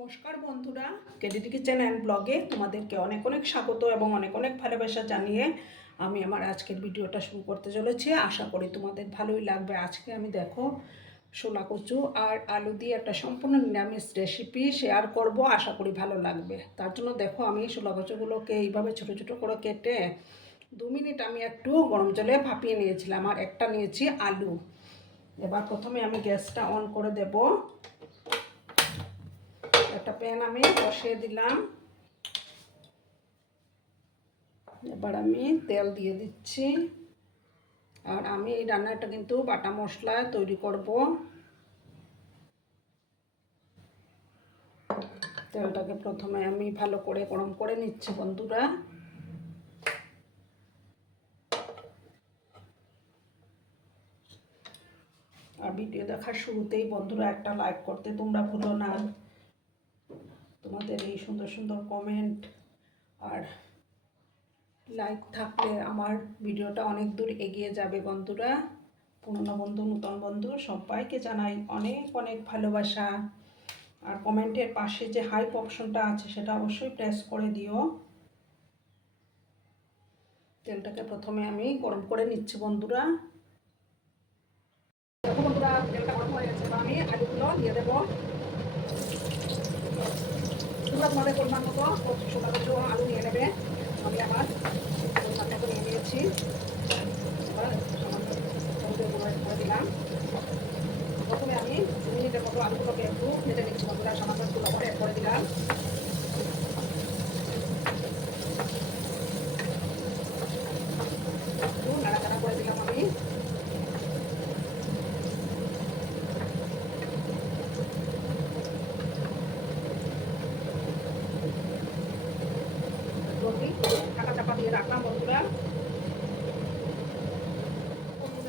নমস্কার বন্ধুরা, KDD kitchen and ব্লগে তোমাদেরকে অনেক অনেক স্বাগত এবং অনেক অনেক ভালোবাসা জানিয়ে আমি আমার আজকের ভিডিওটা শুরু করতে চলেছি। আশা করি তোমাদের ভালোই লাগবে। আজকে আমি দেখো শোলা কচু আর আলু দিয়ে একটা সম্পূর্ণ নিরামিষ রেসিপি শেয়ার করব। আশা করি ভালো লাগবে। তার জন্য দেখো আমি শোলা কচুগুলোকে এইভাবে ছোটো ছোটো করে কেটে 2 মিনিট আমি একটু গরম জলে ভাপিয়ে নিয়েছিলাম, আর একটা নিয়েছি আলু। এবার প্রথমে আমি গ্যাসটা অন করে দেব। একটা প্যান আমি বসিয়ে দিলাম। এবার আমি তেল দিয়ে দিচ্ছি। আর আমি এই রান্নাটা কিন্তু বাটা মশলায় তৈরি করব। তেলটাকে প্রথমে আমি ভালো করে গরম করে নিচ্ছি বন্ধুরা। আর ভিডিও দেখার শুরুতেই বন্ধুরা একটা লাইক করতে তোমরা ভুলো না। তোমাদের এই সুন্দর সুন্দর কমেন্ট আর লাইক থাকলে আমার ভিডিওটা অনেক দূর এগিয়ে যাবে বন্ধুরা। পুরনো বন্ধু, নতুন বন্ধু সবাইকে জানাই অনেক অনেক ভালোবাসা। আর কমেন্টের পাশে যে হাইপ অপশনটা আছে সেটা অবশ্যই প্রেস করে দিও। তেলটাকে প্রথমে আমি গরম করে নিচ্ছি বন্ধুরা। দেখো বন্ধুরা, তেলটা গরম হয়ে গেছে। আমি আলুগুলো দিয়ে দেবো। তোমরা তোমাদের পরিমাণ মতো শোলা কচু আলু নিয়ে নেবে। আমি আমার পরিমাণ মতো নিয়ে নিয়েছি। এবার সামান্য হলুদের গুঁড়ো করে দিলাম। প্রথমে আমি 2 মিনিটের মতো আলুগুলোকে একটু ভেজে নিচ্ছি বন্ধুরা। সামান্য একটু লবণ অ্যাড করে দিলাম। একটু নাড়াচাড়া করে দিলাম আমি। ঢাকা চাপা দিয়ে রাখলাম বন্ধুরা।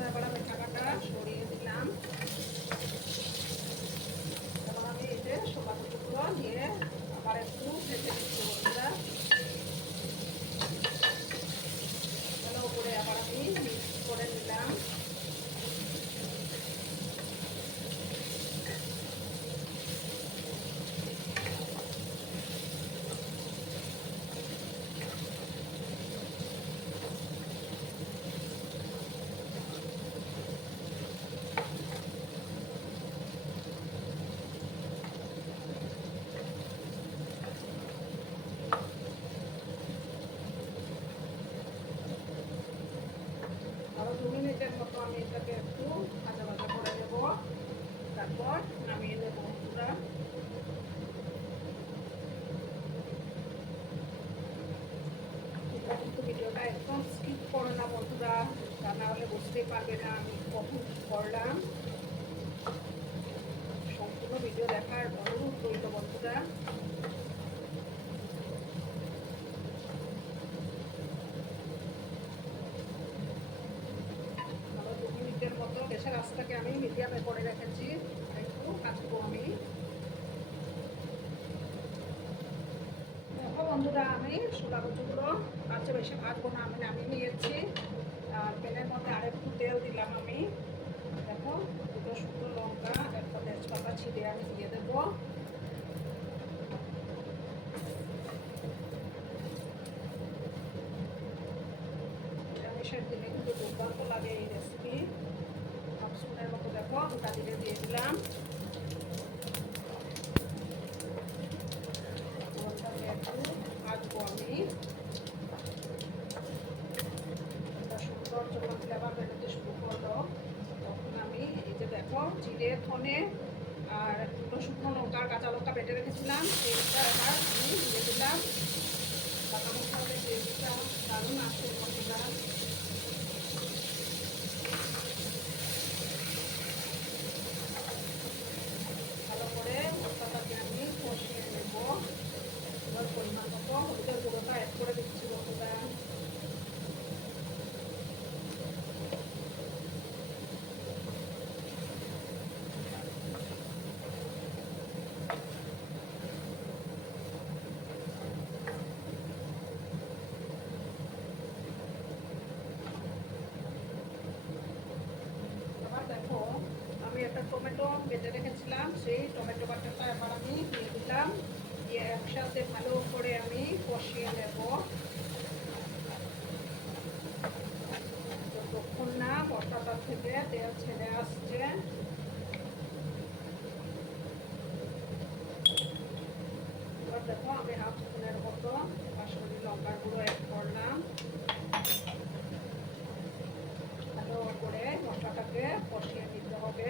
এবার আমি ঢাকাটা সরিয়ে দিলাম। এবার আমি এই যে শোলা কচুগুলো দিয়ে আবার একটু ভেজে নিচ্ছি বন্ধুরা। ভালো করে আবার আমি মিক্স করে নিলাম। আরো 2 মিনিটের মতো আমি এটাকে একটু ভাজা ভাজা করে নেব। তারপর নামিয়ে নেব বন্ধুরা। তোমরা কিন্তু ভিডিওটা একদম স্কিপ করো না বন্ধুরা, তা না হলে বুঝতেই পারবে না আমি কখন কি করলাম। সম্পূর্ণ ভিডিও দেখার অনুরোধ রইল বন্ধুরা। আরো 2 মিনিটের মতো গ্যাসের আঁচটাকে আমি মিডিয়ামে করে রেখেছি। একটু ভাজবো আমি। দেখো বন্ধুরা, আমি শোলা কচুগুলো তার চেয়ে বেশি ভাজবো না, আমি নামিয়ে নিয়েছি। আর প্যানের মধ্যে আরেকটু তেল দিলাম আমি। দেখো, 2টো শুকনো লঙ্কা, একটা তেজপাতা ছিঁড়ে আমি দিয়ে দেবো। নিরামিষের দিনে কিন্তু দুর্দান্ত লাগে এই রেসিপি। হাফ স্পুনের মতো দেখো গোটা জিরে দিয়ে দিলাম। ফোড়নটাকে একটু ভাজবো আমি। একটা সুন্দর যখন ফ্লেভার বেরোতে শুরু করলো তখন আমি এই যে দেখো জিরে, ধনে আর 2টো শুকনো লঙ্কা, কাঁচা লঙ্কা বেটে রেখেছিলাম, সেইটা এবার আমি দিয়ে দিলাম। বাটা মশলাতে গ্রেভিটা দারুণ আসে বন্ধুরা। ভালো করে মশলাটাকে আমি কষিয়ে নেব। এবার পরিমাণ মতো হলুদের গুঁড়োটা অ্যাড করে দিচ্ছি বন্ধুরা। সাথে ভালো করে আমি কষিয়ে নেব যতক্ষণ না মশলাটা থেকে তেল ছেড়ে আসছে। এবার দেখো আমি হাফ স্পুনের মতো কাশ্মীরি লঙ্কার গুঁড়ো অ্যাড করলাম। ভালো করে মশলাটাকে কষিয়ে নিতে হবে।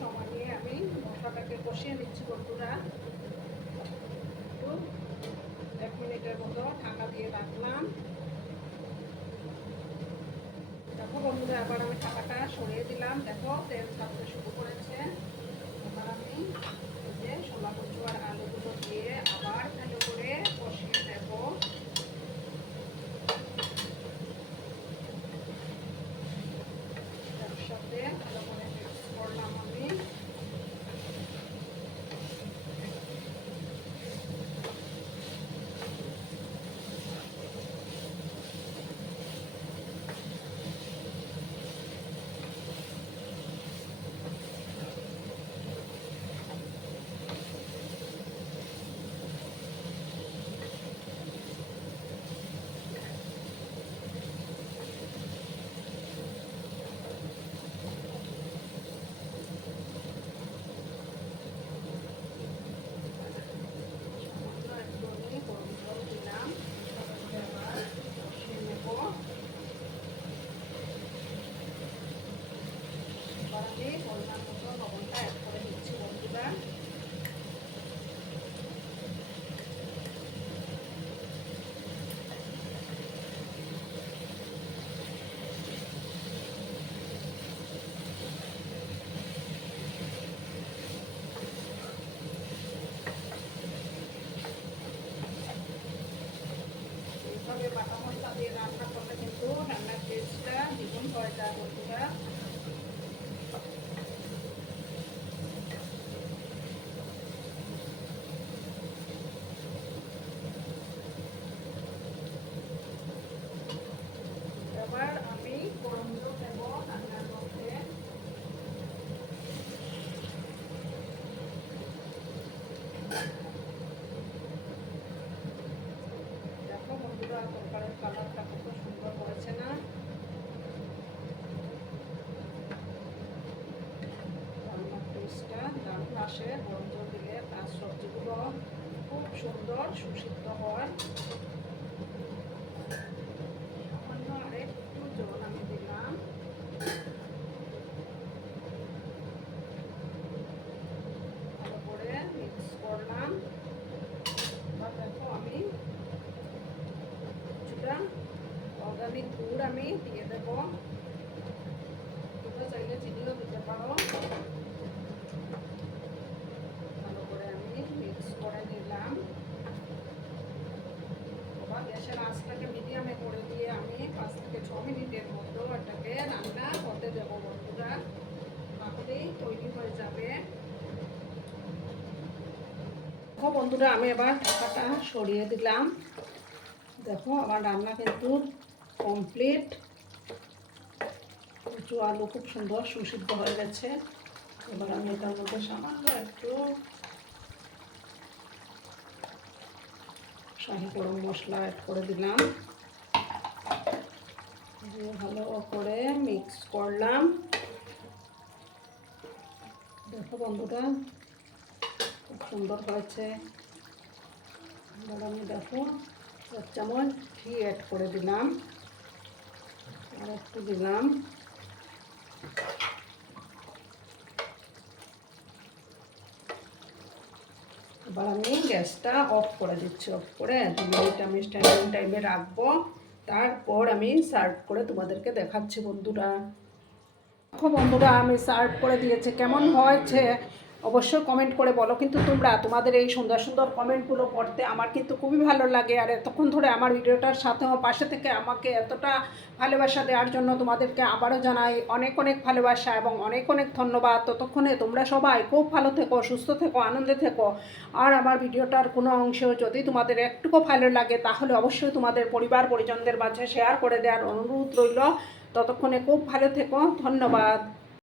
সময় নিয়ে আমি মশলাটাকে কষিয়ে নিচ্ছি বন্ধুরা। একটু 1 মিনিটের মতো ঢাকা দিয়ে রাখলাম। দেখো বন্ধুরা এবার আমি ঢাকাটা সরিয়ে দিলাম। দেখো তেল ছাড়তে শুরু করেছে। এবার আমি যে ছোলা কচু আর আলুগুলো দিয়ে আবার ভালো করে কষিয়ে নেব। তার সাথে ভালো করে মিক্স করলাম আমি। পরিমাণ মতো লবণটা অ্যাড করে দিচ্ছি বন্ধুরা। এইভাবে বাটা মশলা দিয়ে রান্না করলে কিন্তু রান্নার টেস্টটা দ্বিগুণ হয়ে যায় বন্ধুরা। এবার আমি গরম জল দেব রান্নার মধ্যে। দেখো বন্ধুরা তরকারির কালারটা কত সুন্দর হয়েছে না? রান্নার টেস্টটা দারুণ আসে গরম জল দিলে। তার সবজিগুলো খুব সুন্দর সুসিদ্ধ হয়। সামান্য আরেকটু জল আমি দিলাম। ভালো করে মিক্স করলাম। এবার দেখো আমি কিছুটা অর্গানিক গুড় আমি দিয়ে দেব। তোমরা চাইলে চিনিও দিতে পারো। ভালো করে আমি মিক্স করে নিলাম। এবার গ্যাসের আঁচটাকে মিডিয়ামে করে দিয়ে আমি 5 থেকে 6 মিনিটের মতো এটাকে রান্না করতে দেবো বন্ধুরা। তাহলেই তৈরি হয়ে যাবে। দেখো বন্ধুরা আমি এবার ঢাকাটা সরিয়ে দিলাম। দেখো আমার রান্না কিন্তু কমপ্লিট। কচু আলু খুব সুন্দর সুসিদ্ধ হয়ে গেছে। এবার আমি এটার মধ্যে সামান্য একটু শাহি গরম মশলা অ্যাড করে দিলাম। দিয়ে ভালো করে মিক্স করলাম। দেখো বন্ধুরা খুব সুন্দর হয়েছে। এবার আমি দেখো 1 চামচ ঘি অ্যাড করে দিলাম। আর একটু দিলাম। এবার আমি গ্যাসটা অফ করে দিচ্ছি। অফ করে 2 মিনিট আমি স্ট্যান্ডিং টাইমে রাখবো। তারপর আমি সার্ভ করে তোমাদেরকে দেখাচ্ছি বন্ধুরা। দেখো বন্ধুরা আমি সার্ভ করে দিয়েছি। কেমন হয়েছে অবশ্যই কমেন্ট করে বলো কিন্তু তোমরা। তোমাদের এই সুন্দর সুন্দর কমেন্টগুলো পড়তে আমার কিন্তু খুবই ভালো লাগে। আর এতক্ষণ ধরে আমার ভিডিওটার সাথে পাশে থেকে আমাকে এতটা ভালোবাসা দেওয়ার জন্য তোমাদেরকে আবারও জানাই অনেক অনেক ভালোবাসা এবং অনেক অনেক ধন্যবাদ। ততক্ষণে তোমরা সবাই খুব ভালো থেকো, সুস্থ থেকো, আনন্দে থেকো। আর আমার ভিডিওটার কোনো অংশ যদি তোমাদের একটুকু ভালো লাগে তাহলে অবশ্যই তোমাদের পরিবার পরিজনদের মাঝে শেয়ার করে দেওয়ার অনুরোধ রইল। ততক্ষণে খুব ভালো থেকো, ধন্যবাদ।